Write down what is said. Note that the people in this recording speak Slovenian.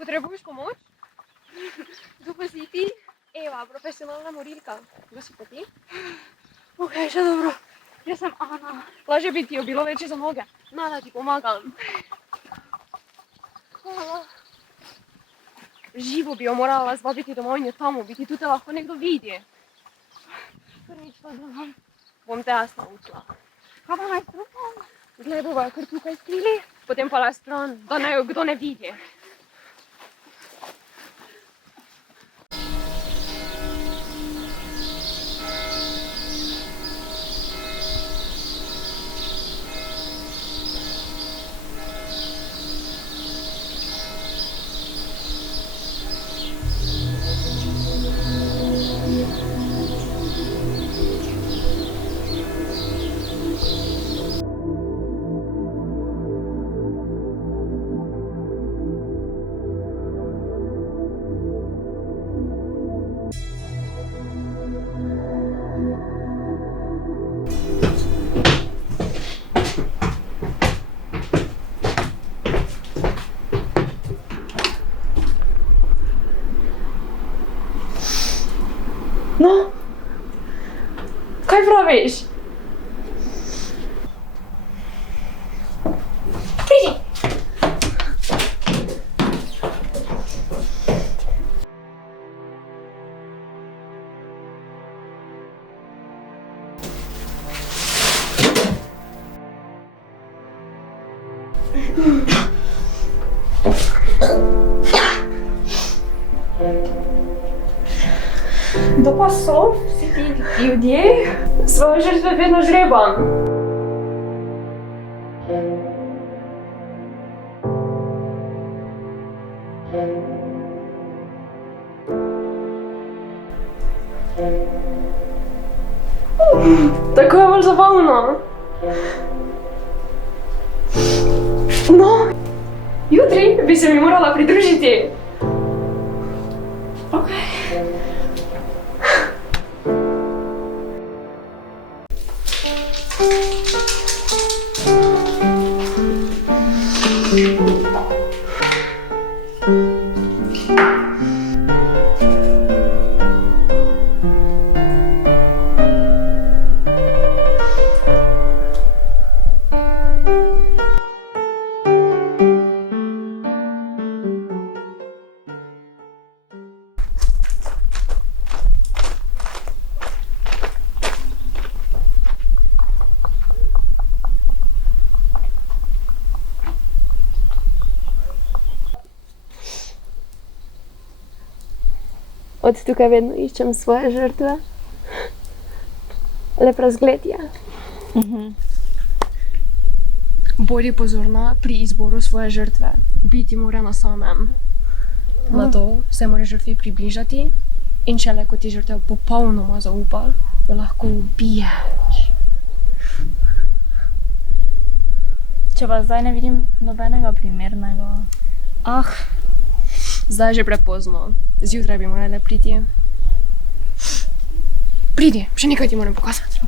Potrebuješ pomoč? Duplo si ti? Eva, profesionalna morilka. Kdo si pa ti? Okej, še dobro. Jaz sem Ana. Lažje bi ti jo bilo večje za noge. Na, da ti pomagam. Hvala. Živo bi jo morala zvabiti domov in jo tam ubiti, tu te lahko nekdo vidi. Prvič to delam. Bom te jaz naučila. Kaj pa naj strupam? Glej, bova jo kar tukaj skrili, potem pa le stran, da naj jo kdo ne vidi. No, kaj praviš? Pridi! Kdo pa so vsi ti ljudje? Svoje žrtve vedno žrebam. Tako je bolj zabavno. No, jutri bi se mi morala pridružiti. Okej. Od tukaj vedno iščem svoje žrtve. Lep razgled je. Bodi pozorna pri izboru svoje žrtve. Biti mora na samem. Nato se mora žrtvi približati In šele, ko ti žrtev popolnoma zaupa, jo lahko ubiješ. Če pa zdaj ne vidim nobenega primernega. Zdaj je že prepozno. Zjutraj bi morale priti. Pridi, še nekaj ti moram pokazati.